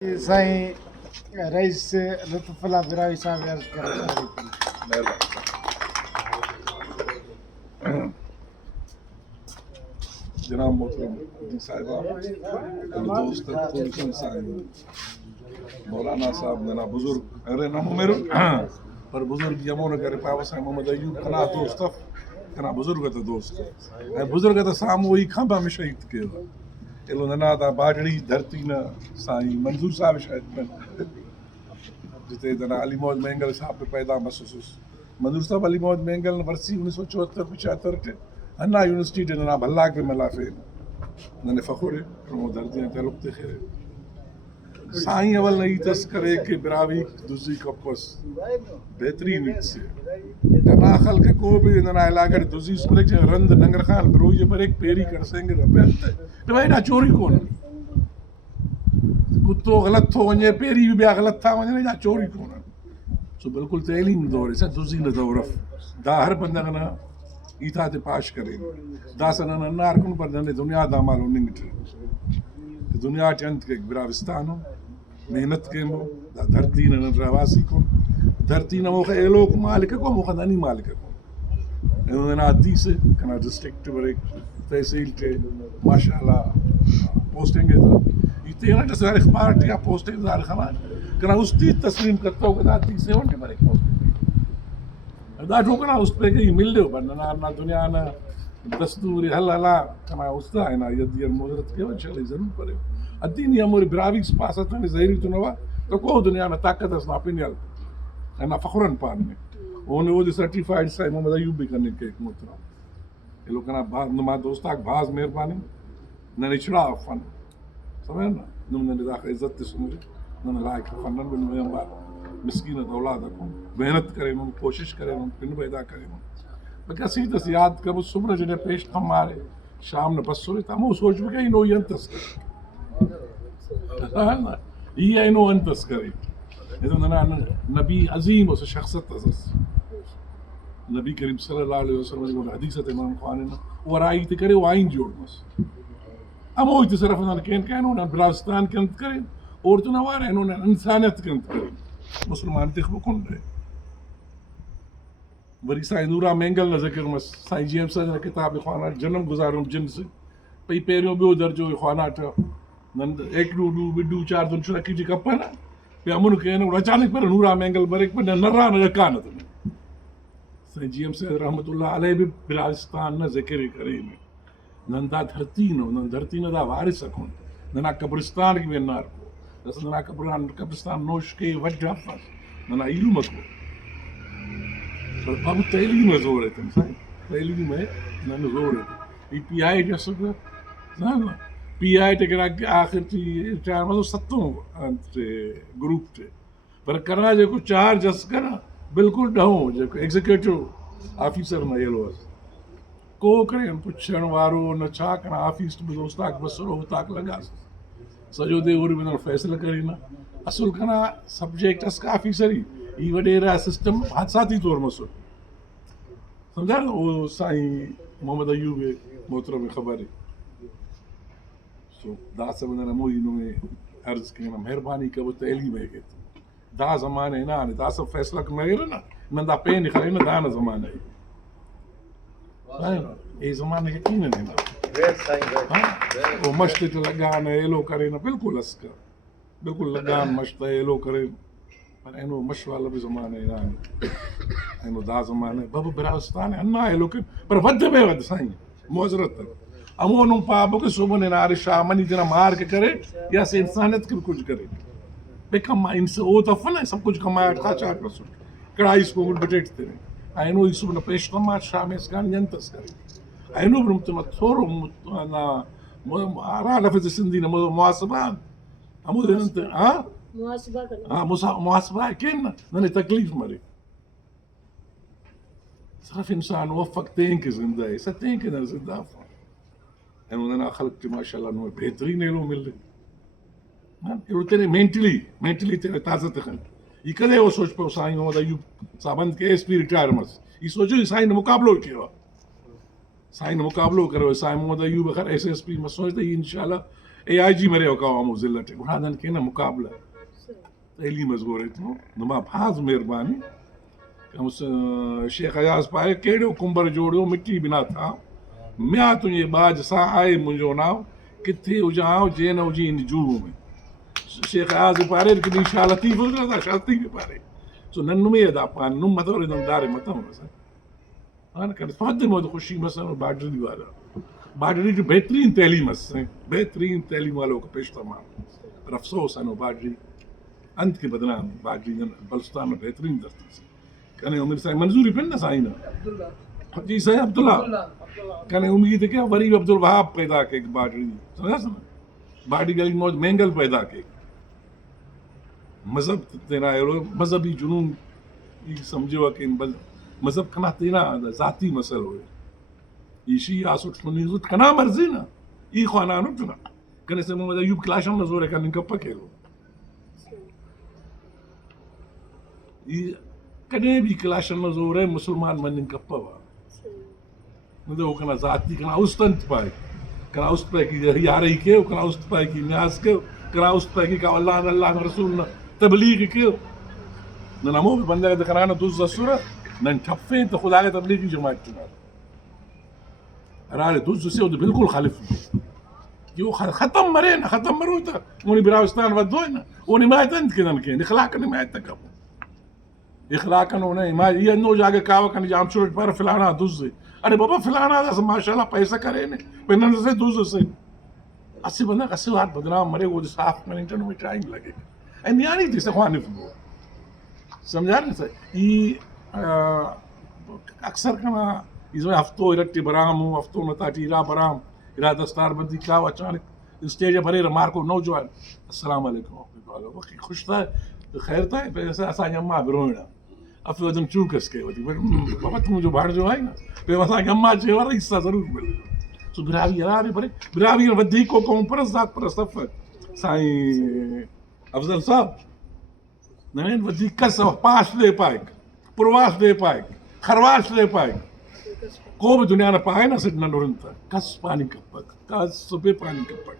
Sai rice लुत्फुल्ला बिरावी साहब अर्ज कर जनाब मोहतरम जी साहिबा दोस्त पोजिशन साईं मौलाना साहब जना बुजुर्ग अरे नमो मेरो पर बुजुर्ग यमो न करे पाव साईं मोहम्मद अयूब कना दोस्त कना बुजुर्ग त दोस्त ऐं बुजुर्ग त साम्हूं ई खंभा में शहीद कयो एलो नना ता बाजड़ी धरती न साईं मंजूर साहब शायद जिते जना अली मोहम्मद मेंगल साहब पे पैदा महसूस मंजूर साहब अली मोहम्मद मेंगल वर्सी 1974-75 अन्ना university de na ballag be malafin nane fakhore promo dardi ne taluk te khere साईं अवल नहीं तस करे के बिरावी दूसरी कपस बेहतरीन से तना खल के को भी ना इलाके दूसरी स्कूल के रंद नंगर खान ब्रो ये पर एक पेरी कर सेंगे रबे तो भाई ना चोरी कौन कुत्तो गलत हो वने पेरी भी गलत था वने ना चोरी कौन सो बिल्कुल तैलीम दौर से दूसरी न दौरफ दा हर बंदा ना ईथा ते पाश करे दासन न नार कुन पर ने दुनिया दा माल निंगट दुनिया चंद के बिराविस्तान मेहनत के मो धरती न रहवासी को धरती न मोखे एलोक मालिक को मोखे ननी मालिक को एना आदि से कना डिस्ट्रिक्ट बरे तहसील के माशाल्लाह पोस्टिंग है इते ना जैसे अखबार टिया पोस्टिंग दार खमा कना उसती तस्लीम करता हो कना आदि से उनके बरे पोस्टिंग दा ठोकना उस पे के मिल दो बनना ना दुनिया ना दस्तूर हल्ला कना उसदा है ना यदि मुदरत के चले जरूर पड़े अदीन यमर बिरावी पासत में जहरी तो नवा तो को दुनिया में ताकत है स्नापिनियल है ना फखरन पान में ओने वो सर्टिफाइड साईं मोहम्मद अयूब भी करने के एक मुतरा ये लोग ना बात नमा दोस्ताक भाज मेहरबानी न निचड़ा फन समझ ना नमने दाख इज्जत सुन न लायक फनन बिन में मिस्कीन औलाद को मेहनत करें उन कोशिश करें उन पिन पैदा करें बकसी तस याद कब सुबह जने पेश थम मारे शाम न बस सोरे तमो सोच भी कहीं नो यंतस ये नो अंतस करे इधर ना नबी अजीम उस शख्सियत अस नबी करीम सल्लल्लाहु अलैहि वसल्लम को हदीस ते इमाम खान ने और आई ते करे वाइन जोड़ मस अमो इते सिर्फ ना केन ना बिलास्तान के अंत करे और तो ना वारे ना इंसानियत के अंत करे मुसलमान ते को कौन है वरी साईं नूरा मेंगल न ज़िक्र मस साईं जेम्स ने किताब ख़वाना जन्म गुजारूं जिन्स पई पहिरियों ॿियो दर्जो ख़वाना नंद एक डू बिडू चार दिन छुरकी जी कप ना पे अमुन के न अचानक पर नूरा मेंगल बरेक पर नरा न कान त साईं जेम्स रहमतुल्लाह अलैहि भी बिलास्तान न ज़िक्र करे नंदा धरती न धरती न दा वारिस कोन नना कब्रिस्तान की वेनार को दस नना कब्रिस्तान नोश के वड्डा फस नना इल्म को अब तैलीम जोर है तुम साईं तैलीम में नन जोर है ये पीआई जैसे ना पीआई ते करा आखिर थी चार मतलब सत्तों ग्रुप थे पर करना जो कुछ चार जस करा बिल्कुल ढहो जो एग्जीक्यूटिव ऑफिसर में ये लोग को करे पुछण वारो न छा करा ऑफिस में दोस्ताक बसरो ताक लगा सजो दे और बिना फैसला करे ना असल कना सब्जेक्ट अस का ऑफिसर ही ये वडेरा सिस्टम हादसाती तौर मसो समझा ना वो साईं मोहम्मद अयूब मोहतरम में खबर है सो दास बंदना मोइनो में अर्ज के ना मेहरबानी का वो तैलीम है के दा जमाने ना ने दास फैसला कर मगर ना नंदा पे निकले ना दाना जमाने है ये जमाने के कीन है ना वो मस्त लगान है लो करे ना बिल्कुल असका बिल्कुल लगान मस्त है लो करे एनो मशवाला भी ज़माने ना एनो दा ज़माने बाबू बिरास्तान अन्ना है लोग पर वध में वध साईं मोजरत अमो नु पाप के सुबह नारे शामनी जना मार के करे या से इंसानियत के कुछ करे बेकम इनसे ओ तो फन है सब कुछ कमाया था चार रसूल कड़ाई इसको बटेटते हैं एनो इस सुबह पेश कमा शाम इस गान यंतस करे एनो ब्रम तो थोरो ना आरा लफ्ज़ सिंधी ने मुआसबा अमो देन हां मुहासबा किन नने तकलीफ मरे सिर्फ इंसान वफक तें के जिंदा है सतें के न जिंदा है उन्होंने खल्क के माशाल्लाह नो बेहतरीन एलो मिल ना ये तेरे मेंटली तेरे ताज़ा तखन ये कदे वो सोच पे साईं मोहम्मद अयूब साबंद के एसपी रिटायर मस ये सोचो साईं ने मुकाबलो किया साईं ने मुकाबलो करो साईं मोहम्मद अयूब अगर एसएसपी मस सोचते इंशाल्लाह AIG मरे कवाम ज़िल्लत गुनाहन के ना मुकाबला तैली मजबूर इतनो नुमा भाज मेहरबानी उस शेख अयाज पाए केड़ो कुंबर जोड़ियो मिट्टी बिना था मैं तुझे बाज सा आए मुंजो नाव किथे उजाओ जे न उजी इन जू में शेख अयाज पारे कि शाह लतीफ हो शाती भी पारे सो नन्नु में दा पान नु मदर दम दारे मत हो सर अन कर फद मोद खुशी मसन बाडरी वाला बाडरी जो बेहतरीन तालीम है बेहतरीन तालीम वालों का पेश तमाम पर अफसोस है बाडरी अंत के बदनाम बाडरी बलुस्तान में बेहतरीन दर्द कने उम्र साईं मंजूरी पिन ना साईं ना जी साईं अब्दुल्ला कने उम्मीद है कि वरी अब्दुल वहाब पैदा के बाडरी समझा समझ बाडरी गली मौज मेंगल पैदा के मजहब तेरा मजहबी जुनून ये समझो कि मजहब कना तेरा जाती मसल हो इशी आसुट सुनी जुत कना मर्जी ना ई खाना नु चुना कने से मोहम्मद अयूब क्लाशम नजोर का निकप्पा केलो ई कने भी क्लाशम नजोर है मुसलमान मन निकप्पा वा मुझे कना जाती कना उस्तंत पाए कना उस्त पे की यारी के कना उस्त पे की न्यास के कना उस्त पे की का अल्लाह अल्लाह रसूल ना तबलीग के ना मो बंदा का कना दुस सूरा नन ठफे तो खुदा के तबलीगी जमात चुना राले दुस से वो बिल्कुल खालिफ यो खत्म मरे ना खत्म मरो था उन्हें बिरावस्तान वदो ना उन्हें मैं तंत के नन के इखलाक ने मैं तक इखलाक ने मैं ये नो जाके कावा कन जाम छोड़ पर फलाना दुस अरे बाबा फलाना दा माशाल्लाह पैसा करे ने पेनन से दुस से अस्सी बंदा कसे हाथ बदनाम मरे वो साफ में इंटरनेट में टाइम लगे एंड यानी दिस खानिफ समझा नहीं सर ये अक्सर कना इसमें हफ्तों इरट्टी बराम हूँ हफ्तों में ताटी इरा बराम इरा दस्तार बंदी का अचानक स्टेज भरे रमार को नौजवान अस्सलाम वालेकुम खुश था खैर था पैसा असा अम्मा बिरोइना अब फिर वजन चूकस के वती बाबा तुम जो बाहर जो आई ना पे असा अम्मा जे वाला हिस्सा जरूर मिले सो बिरावी यार भरे बिरावी वधी को कौन पर जात पर सफ साईं अफजल साहब नैन वधी कस पास दे पाए प्रवास दे पाए खरवास दे पाए को भी दुनिया ने पाए ना सिर्फ नंदुरन था कस पानी कपक कस सुबह पानी कपक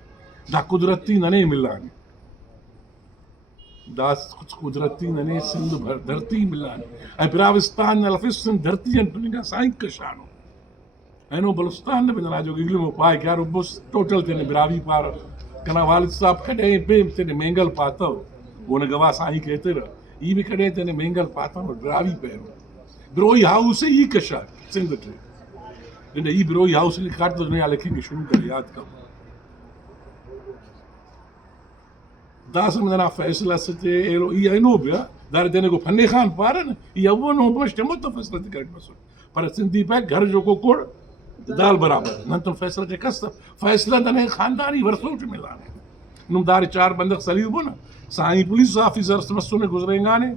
दा कुदरती नने मिलाने दास कुछ कुदरती नने सिंध भर धरती मिलाने ऐ बिराविस्तान ने लफिस्तान धरती अन पुनिका साइंक कशानो ऐ नो बलुस्तान ने बिना जो गिगले में पाए क्या बस टोटल तेने बिरावी पार कना वालिद साहब कदे पे तेने मेंगल पाता वो ने गवा साई कहते रह ई भी कदे तेने मेंगल पाता और बिरावी पे ब्रोई हाउस ही कशा सिंध टे ने ई ब्रोई हाउस लिखाट तो दुनिया लिखेंगे शुरू कर याद कर दास में ना फैसला से एरो ई आई नो बिया दार देने को फन्ने खान पार न ये वो नो बस मत तो फैसला कर बस पर सिंधी पे घर जो को कोड़ दाल बराबर न तो फैसला के कस फैसला दने खानदानी वर्षों से मिला नुम दार चार बंदक सलीब हो ना साईं पुलिस ऑफिसर समस्या में गुजरेंगा ने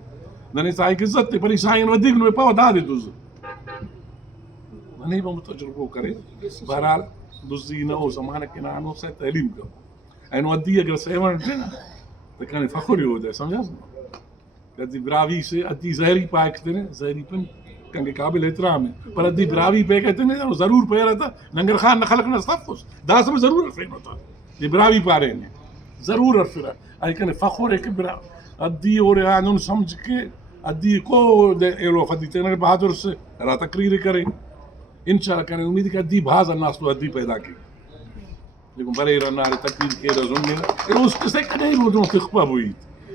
नने साईं की इज्जत पर साईं वधिक में पाव दा दे तुझ नहीं वो तजुर्बो करे बहरहाल दुजी न हो समान के नानो से तालीम करो एनो अद्दी अगर सेवन थे ना तो कने फखर हो जाए समझा कदी ब्रावी से अद्दी जहरी पाक थे ने जहरी पन कंगे काबिल एहतराम है पर अद्दी ब्रावी पे कहते ने जरूर पे रहता नंगर खान न खलक न सब दास में जरूर फेन होता ये ब्रावी पारे ने जरूर अफरा आई कने फखर है कि ब्रा अद्दी और आनन समझ के अद्दी को एलो फदी तेने बहादुर से रा तकरीर करे इंशाल्लाह कने उम्मीद के अद्दी भाज अन्नास तो अद्दी पैदा की लेकिन बरे रना तकरीर के रजुन ने ए उसके से कने रोजों तिखपा हुई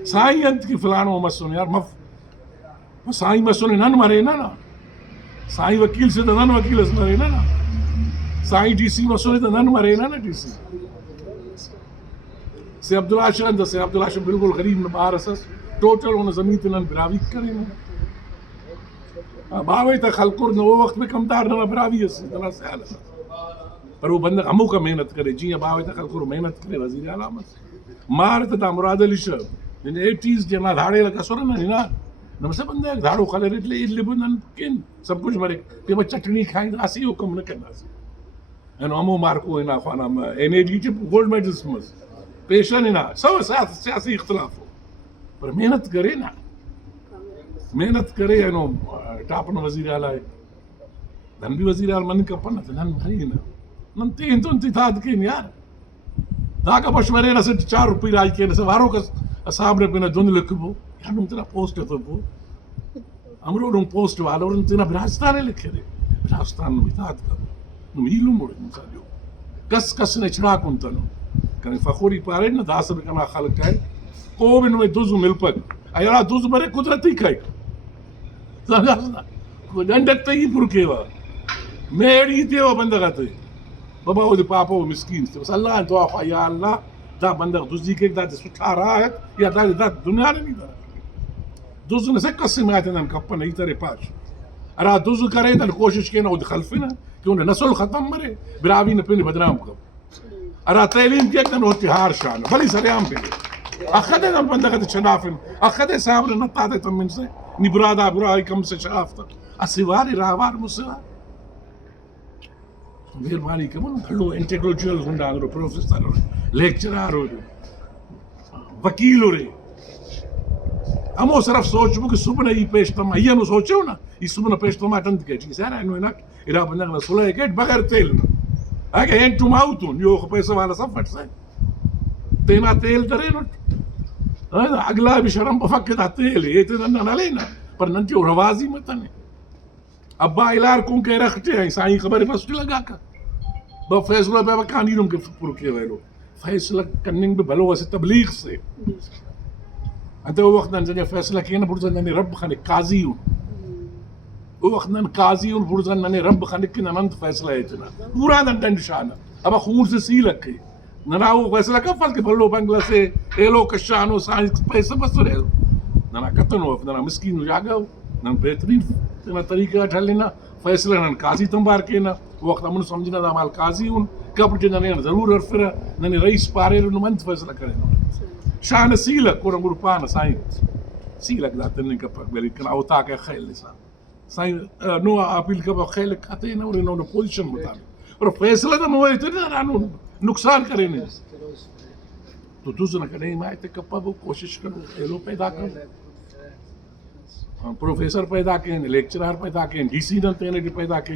साईं अंत की फलानो मसन यार मफ साईं मसन नन मरे ना साईं वकील से नन वकील से मरे ना साईं डीसी मसन तो नन मरे ना डीसी से अब्दुल आशर से अब्दुल आशर बिल्कुल गरीब न बाहर असस टोटल उन जमीन ते नन बिरावी करे ना बावे त खलकुर न वो वक्त में कमदार न बिरावी अस तना सयाल पर वो बंदा हमू का मेहनत करे जी बावे त खलकुर मेहनत करे वजीर आला मत मार त मुराद अली शब इन 80s जे ना धाड़े लगा सोर ना नमसे बंदा धाड़ो खले इतले इतले बंदन किन सब कुछ मरे के बच चटनी खाई आसी हुक्म न करना एन हमू मार को ना खाना एनएडी के गोल्ड मेडल्स मस पेशा ना सब सियासी इख्तिलाफ हो पर मेहनत करे ना मेहनत करे नो टाप न वजीर आला है धन भी वजीर आला मन का पन्ना धन भरी ना नन तीन तो इंतजाद के यार दाका पशमरे न से 4 रुपए राज के न से वारो का सामने पे न दुन लिखबो या नुम तेरा पोस्ट तो वो अमरो नुम पोस्ट वालो नुम तेरा राजस्थान लिखे रे राजस्थान में इताद कर नुम इलू मोड़े नुम साजो कस ने छड़ा कुन तनो कने फखोरी पारे न दास कना खलक है को बिन में दुज मिलपक अयरा दुज मरे कुदरती खाई समझा को दंडक तई पुरकेवा मेरी देवा बंदगाते बाबा वो पापा वो मिस्किन थे बस अल्लाह दुआ खा या अल्लाह दा बंदा दुजी के दा सुठा राहत या दा दुनिया नहीं दा दुज ने से कसम आते न कप नहीं तेरे पास अरा दुज करे तो कोशिश के ना वो खलफना कि उन्हें नस्ल खत्म मरे बिरावी ने पिन बदनाम को अरा तैलीम के एकदम होती हार शान भली सरेआम पे अखदे न बंदा का चनाफिन अखदे साहब ने नताते तुम में से निबरादा बुराई कम से शराफत असिवारी रावार मुसला मेहरबानी करो हलो इंटेलेक्चुअल हुंडा रो प्रोफेसर लेक्चरर रो वकील रे अमो सिर्फ सोचबो कि सुबह ही पेश तम ये नो सोचो ना इस सुबह पेश तम अटंत के जी सारा नो ना इरा बंदा ना सोले के बगैर तेल ना आगे एंड टू माउथ यो पैसे वाला सब फट से तेना तेल तरे नो अगला भी शर्म बफक के तेल ये तो ना लेना पर नंटी रवाजी मत ने अब्बा इलार को के रखते हैं साईं खबर फस्ट लगा का ब फैसला पे कानून के पुर के वेलो फैसला करने में भलो वैसे तबलीग से अंत वो वक्त ने फैसला किया ना बुरजन ने रब खाने काजी वो वक्त ने काजी और बुरजन ने रब खाने के अनंत फैसला है इतना पूरा दंड शान अब खून से सी लग गई ना वो फैसला कब फल के भलो बंगला से एलो कशानो साईं पैसे बस रहे ना कतन हो ना मिस्किन जागा ना बेहतरीन ना तरीका ठलेना फैसला न काजी तंबार के ना वक्त अमन समझना दा माल काजी उन कब जे ने जरूर अरफर ने रईस पारे न मंत फैसला करे शान सीला कोरम गुरपान साईं सीला गलाते ने कप बली कना होता के खेल सा साईं नो अपील कब खेल खाते न और नो पोजीशन मुताबिक और फैसला तो मोए इतना रानो नुकसान करे ने तो दूसरा करे मैं ते कप कोशिश करो एलो पैदा करो प्रोफेसर पैदा के लेक्चरर पैदा के डीसी न तेने पैदा के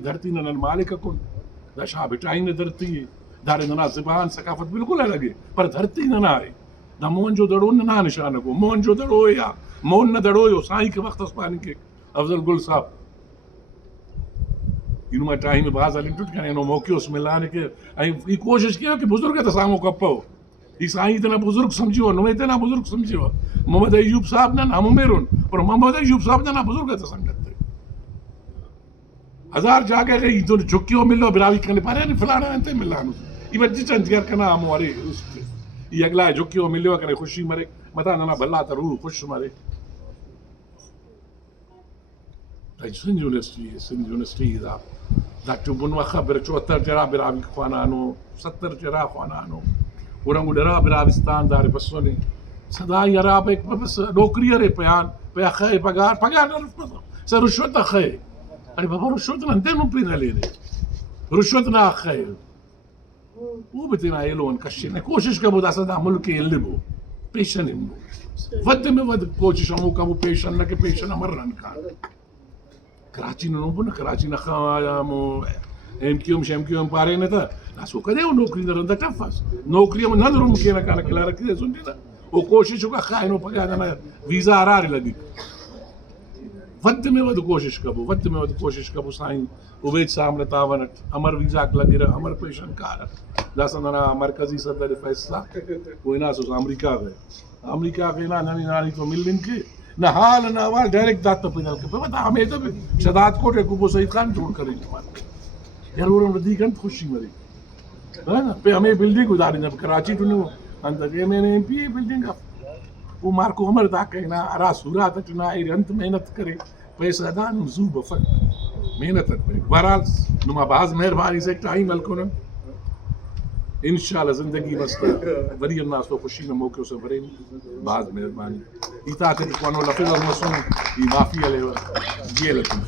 धरती न मालिक कुन दशा बिटाई न धरती दारे ना ज़बान सकाफत बिल्कुल अलग है पर धरती न आए ना मोहन जो दड़ो ना निशान को मोहन जो दड़ो या मोहन न दड़ो यो साईं के वक्त अस्पान के अफजल गुल साहब इनमें टाइम बाज अली टुट के नो मौके उस मिलाने के आई कोशिश किया कि बुजुर्ग त सामो कपो ई साईं इतना बुजुर्ग समझियो नो इतना बुजुर्ग समझियो मोहम्मद अयूब साहब ना हम मेरुन पर मोहम्मद अयूब साहब ना बुजुर्ग त संगत हजार जाके गई तो झुकियो मिलो बिरावी कने पारे ने फलाना अंते मिलानो ई बच्ची चंदियर कना हमारे उस ये अगला झुकियो मिलो करे खुशी मरे मता ना भला त रूह खुश मरे सिंध यूनिवर्सिटी दा चुबुन खबर 74 जरा बिरावी खानानो 70 जरा खानानो उरंग डरा बिराविस्तान दारे बसोने सदा यरा एक बस नौकरी रे पयान पे खे पगार से रुश्वत खे अरे बाबा रुश्वत न देनो पे ले रे रुश्वत ना खे वो बतना ये लोन कशे ने कोशिश का बुदा सदा मुल्क के लिबो पेशन इमो वद में वद कोशिश हम का वो पेशन न के पेशन मरन का कराची नो बन कराची न खामो एमक्यूएम पारे न था ना सो करे नौकरी न टफस नौकरी में न रूम के न काला खिला रखे सुन ना वो कोशिश का खानो पगा ना वीजा आरार लगी वद में वद कोशिश कबो साईं उबैद साहब ने तावनट अमर वीजा लगी रहा अमर पेशन कार दासना मरकजी सदर फैसला वो ना सो अमेरिका के ना नानी तो मिलन के ना हाल ना वाल डायरेक्ट दात पिनल के पता हमें तो शदात कोटे को सईद खान जोड़ करे यार वो रदी गन खुशी मरी है ना पे हमें बिल्डिंग उधारी जब कराची टू अंदर ये मैंने एमपी बिल्डिंग वो मार्को उमर दा कहना अरा सूरा तक ना अंत मेहनत करे पैसा दान जूब फक मेहनत करे बहरहाल नुमा बाज मेहरबानी से टाइम अलकोन इंशाल्लाह जिंदगी मस्त वरियन नास तो खुशी में मौके से भरे बाज मेहरबानी इता के कोनो लफज और मसूम ई माफी अले ये लकी